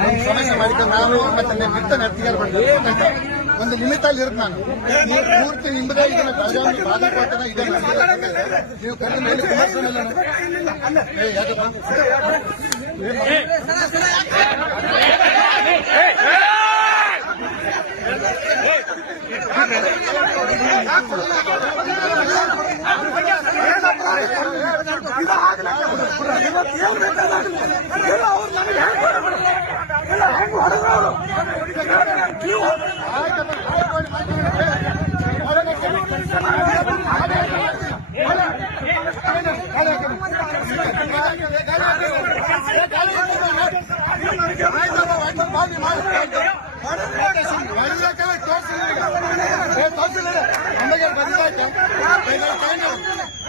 ಒಂದು ಸಮಸ್ಯೆ ಮಾಡಿಕೊಂಡು ನಾನು ಮತ್ತೆ ನೀವು ಬಿತ್ತ ನೆತ್ತಿಗೆ ಬರ್ತೀನಿ ಒಂದು ನಿಮಿತ್ತ ಅಲ್ಲಿ ಇರುತ್ತೆ ನಾನು ನೀವು ಪೂರ್ತಿ ನಿಮ್ಮದೇ ಇದನ್ನ ಬೆಳಗಾವಿ ಬಾಗಲಕೋಟೆನ ಇದೆ ನನಗೆ. ನೀವು ಕರೆದು ಮೇಲೆ ಕುಮಾರಸ್ವಾಮಿ ಅಲ್ಲ ಏ, ಯಾಕಪ್ಪ? ಏನ್ ಮಾಡಿ?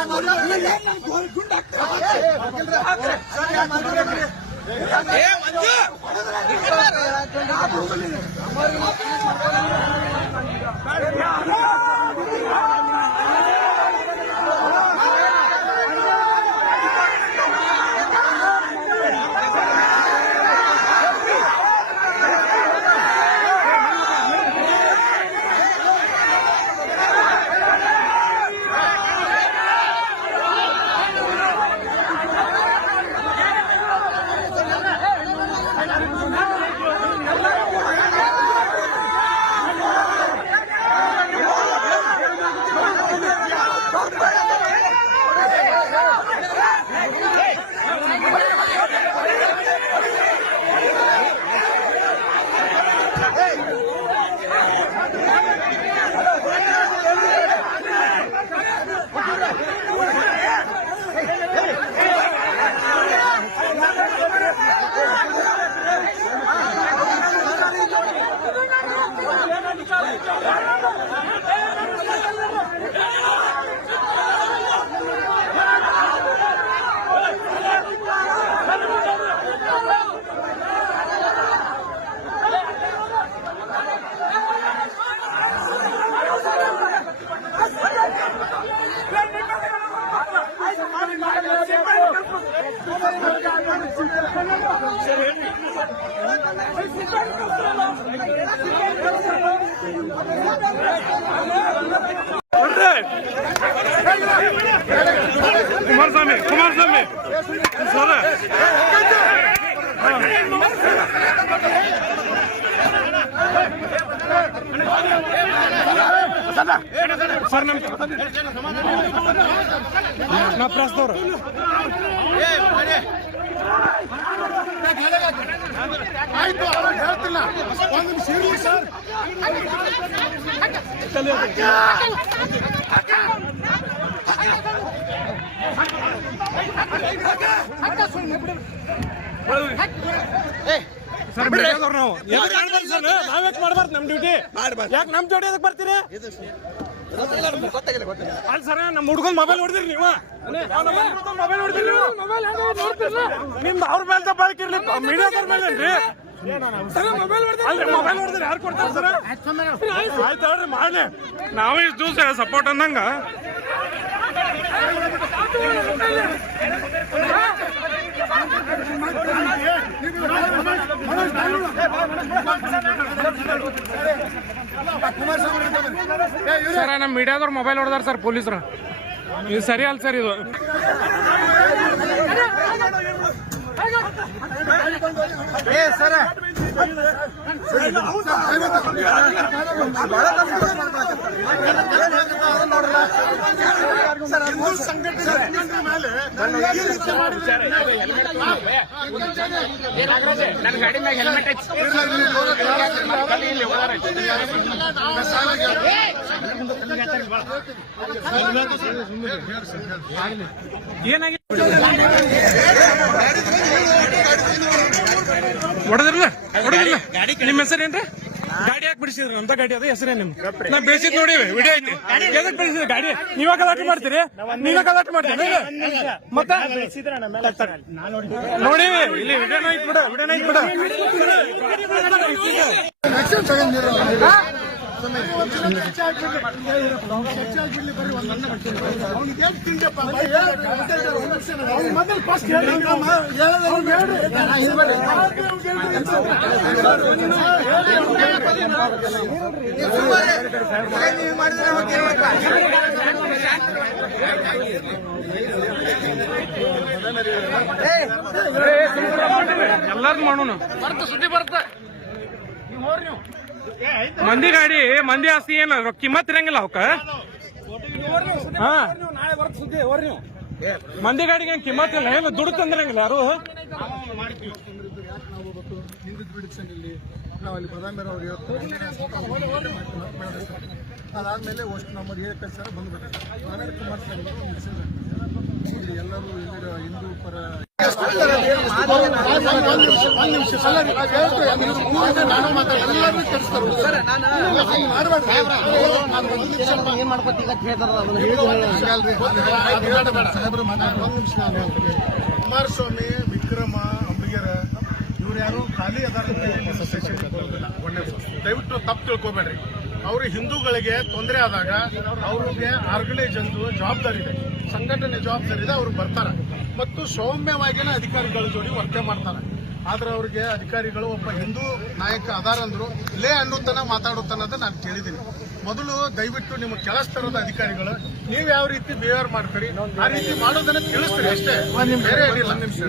मंजू ಕುಮಾರಸ್ವಾಮಿ ಸರ ಸರ್ ನಮ್ ನಾ ಪ್ರಸ್ತವ್ರು ಆಯ್ತು ಅವಾಗ ಹೇಳ್ತಿಲ್ಲ ಒಂದು ನಿಮಿಷ ಇರ್ಲಿ ಸರ್ ಸರ್ ಬೇಕಾದವ್ರು ನಾವು ಯಾಕೆ ಮಾಡ್ಬಾರ್ದು ಸರ್ ನಾವ್ಯಾಕೆ ಮಾಡ್ಬಾರ್ದು ನಮ್ ಡ್ಯೂಟಿ ಯಾಕೆ ನಮ್ ಜೋಡಿ ಅದಕ್ಕೆ ಬರ್ತೀರಿ? ಅಲ್ಲ ಸರ್ ನಮ್ಮ ಹುಡ್ಕೊಂಡ್ ಮೊಬೈಲ್ ಹೊಡೆದ್ರಿ ನೀವು. ಮೊಬೈಲ್ ಹೊಡೆದ್ರಿ ನೀವು. ನಿಮ್ದು ಅವ್ರ ಮೇಲೆ ತಪ್ಪಾಕಿರ್ಲಿ ಮೀಡಿಯಾದವ್ರ ಮೇಲೆ ಏನ್ರಿ ಅಲ್ರಿ ಮೊಬೈಲ್ ಹೊಡೆದ್ರೆ. ಯಾರು ಕೊಡ್ತಾರೆ ಸರ್? ಆಯ್ತು ಹೇಳ್ರಿ ಮಾಡಿ ನಾವೇ ಇಷ್ಟು ದಿವಸ ಸಪೋರ್ಟ್ ಅನ್ನಂಗ ಸರ್ ನಮ್ಮ ಮೀಡಿಯಾದವ್ರು ಮೊಬೈಲ್ ಹೊಡೆದಾರ ಸರ್ ಪೊಲೀಸರು. ಇದು ಸರಿ ಅಲ್ಲ ಸರ್ ಇದು. ಏ ಸರ ಸರ್ ಸಂಘಟನೆ ಮೇಲೆ ಈ ರೀತಿ ಮಾಡಿದ್ರೆ ನನ್ನ ಗಾಡಿ ಮ್ಯಾಗ ಹೆಲ್ಮೆಟ್ ಏನಾಗಿದೆ ಹೊಡೆದ್ರಲ್ಲ ಹೊಡೆದ್ರಲ್ಲ ನಿಮ್ಮ ಹೆಸರೇನ್ರಿ ಗಾಡಿ ಯಾಕೆ ಬಿಡಿಸಿದ್ರು? ಅಂತ ಗಾಡಿ ಅದು ಹೆಸರೇ ನಿಮ್ ನಾ ಬೇಸಿದ್ ನೋಡಿ ವಿಡಿಯೋ ಐತಿ. ಎದಕ್ ಬಿಡಿಸಿದ್ರು ಗಾಡಿ? ನೀವ ಗಲಾಟೆ ಮಾಡ್ತೀರಿ? ನೀವ ಗಲಾಟೆ ಮಾಡ್ತೀರಿ ಮತ್ತೆ? ನೋಡಿ. ಇಲ್ಲಿ ವಿಡಿಯೋನ ಐತ್ ಬಿಡ. ವಿಡಿಯೋನ ಐತ್ ಬಿಡ ಆಕ್ಷನ್ ಸುದ್ದಿ ಬರ್ತ. ನೀವು ಹೋರ್ ಬರುತ್ತೆ ಮಂದಿ ಗಾಡಿ, ಮಂದಿ ಆಸ್ತಿ ಏನ ಕಿಮ್ಮತ್ ಇರಂಗಿಲ್ಲ ಅವಕ್ಕ? ಮಂದಿ ಗಾಡಿಗೆ ಏನ್ ಕಿಮ್ಮತ್ ಇಲ್ಲ, ಏನು ದುಡ್ಡು ತಂದಿರಂಗಿಲ್ಲ ಯಾರು? ನಾವು ಅಲ್ಲಿ ಪ್ರಧಾನ ಅವ್ರು ಅದಾದ್ಮೇಲೆ ಅಷ್ಟು ನಮ್ಮದು ಏಳು ಕೆಲಸ ಬಂದ್ಬಿಟ್ಟು ಅನಂತ್ ಕುಮಾರ್ ಸರ್ ಎಲ್ಲರೂ ಹಿಂದೂ ಪರ ಕುಮಾರಸ್ವಾಮಿ ವಿಕ್ರಮ ಅಂಬಿಗರ ಇವ್ರು ಯಾರು? ಖಾಲಿ ಅದಾರ ದಯವಿಟ್ಟು ತಪ್ಪು ತಿಳ್ಕೊಬೇಡ್ರಿ. ಅವರು ಹಿಂದೂಗಳಿಗೆ ತೊಂದರೆ ಆದಾಗ ಅವ್ರಿಗೆ ಆರ್ಗನೈಸ್ ಜವಾಬ್ದಾರಿ ಇದೆ. ಸಂಘಟನೆ ಜವಾಬ್ದಾರಿ ಇದೆ, ಅವ್ರು ಬರ್ತಾರೆ. ಮತ್ತು ಸೌಮ್ಯವಾಗಿನೇ ಅಧಿಕಾರಿಗಳ ಜೋಡಿ ವರ್ತೆ ಮಾಡ್ತಾರೆ. ಆದ್ರೆ ಅವ್ರಿಗೆ ಅಧಿಕಾರಿಗಳು ಒಬ್ಬ ಹಿಂದೂ ನಾಯಕ ಅದಾರಂದ್ರು ಲೇ ಅನ್ನೋತನ ಮಾತಾಡುತ್ತಾನದ ನಾನು ಕೇಳಿದ್ದೀನಿ. ಮೊದಲು ದಯವಿಟ್ಟು ನಿಮ್ಮ ಕೆಲಸ್ತರದ ಅಧಿಕಾರಿಗಳು, ನೀವು ಯಾವ ರೀತಿ ಬಿಹೇವಿಯರ್ ಮಾಡ್ತೀರಿ, ಆ ರೀತಿ ಮಾಡೋದನ್ನ ತಿಳಿಸ್ತೀರಿ ಅಷ್ಟೇ. ಬೇರೆ ಏನಿಲ್ಲ. ನಿಮಿಷ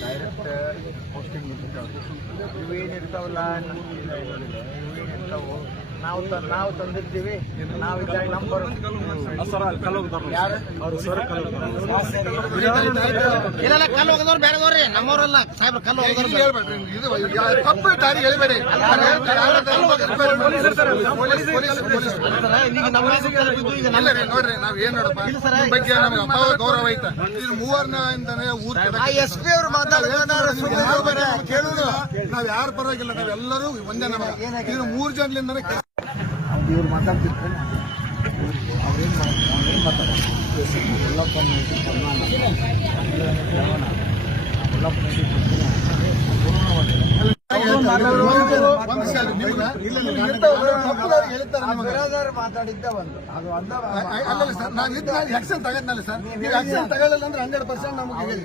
ಡೈರೆಕ್ಟ್ ಪೋಸ್ಟಿಂಗ್ ಇವೇನಿರ್ತಾವಲ್ಲ ಇವೇನಿರ್ತಾವು ನಾವು ನಾವು ತಂದಿರ್ತೀವಿ ನಾವು ಇದ್ದಾಗ ನಂಬರ್ ಯಾರು? ಇಲ್ಲ ಕಲ್ಲು ಹೋಗದವ್ರು ಬೇರೆದವ್ರಿ ನಮ್ಮವ್ರಲ್ಲ. ಸಾಹೇಬ್ರ ಹೋಗದವ್ರು ಹೇಳ್ಬೇಡ್ರಿ ಇದು ತಪ್ಪು ದಾರಿ ಹೇಳ್ಬೇಡಿ. ನೋಡ್ರಿ ನಾವ್ ಏನ್ ನೋಡಪ್ಪ? ನಿಮ್ ಬಗ್ಗೆ ನಮ್ಗೆ ಅಪಾರ ಗೌರವ ಐತ. ಇದು ಊರ್ ಎಸ್ ಪಿ ಅವ್ರು ಕೇಳುದು. ನಾವ್ ಯಾರು ಪರವಾಗಿಲ್ಲ ನಾವೆಲ್ಲರೂ ಒಂದೇ ನಮ್ಮ ಇದು ಮೂರ್ ಜನಲಿಂದನೇ ಇವ್ರು ಮಾತಾಡ್ತಿರ್ತಾರೆ ಅವ್ರೇನು ಅವ್ರೇನು ಅಲ್ಲ, ಹೇಳ್ತಾರೆ ನಿಮಗೆ. ಮಾತಾಡಿದ್ದ ಒಂದು ಅದು ಅಂದ ಅ- ಅ- ಅಲ್ಲಲ್ಲ ಸರ್ ಸರ್ ನೀವು ಅಂದ್ರೆ ಹಂಡ್ರೆಡ್ ಪರ್ಸೆಂಟ್ ನಮಗೆ